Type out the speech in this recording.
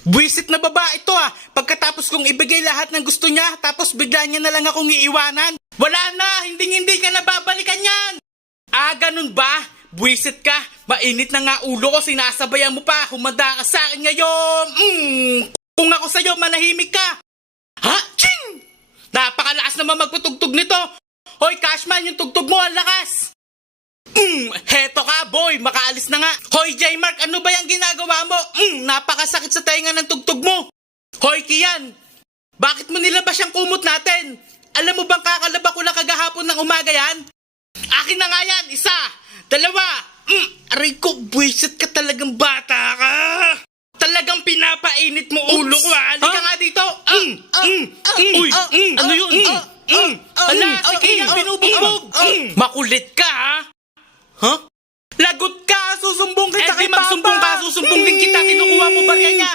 Buwisit na babae ito Pagkatapos kong ibigay lahat ng gusto niya, tapos bigla niya na lang akong iiwanan. Wala na, hindi ka na babalikan yan. Ganun ba? Buwisit ka. Mainit na nga ulo ko, sinasabayan mo pa. Humanda ka sa akin ngayon. Kung ako sa'yo, manahimik ka. Ching! Napakalakas naman magputugtog nito. Hoy, Cashman, yung tugtog mo, ang lakas. Heto ka, boy, makaalis na nga. Hoy, J-Mark, ano ba yung ginagawa mo? Napakasakit sa tainga ng tugtog mo. Hoy, Kian, bakit mo nilabas yung kumot natin? Alam mo bang kakalaba ko lang kagahapon ng umaga yan? Akin na nga yan, 1, 2. Aray ko, buwisit ka talagang bata ka. Talagang pinapainit mo ulo ko, Halika nga dito. Uy, ano yun? Ala, si Kian binubugbog. Makulit ka, Lagot ka! Susumbong kita kay Papa! Magsumbong ka! Susumbong din kita! Kinukuha mo ba niya?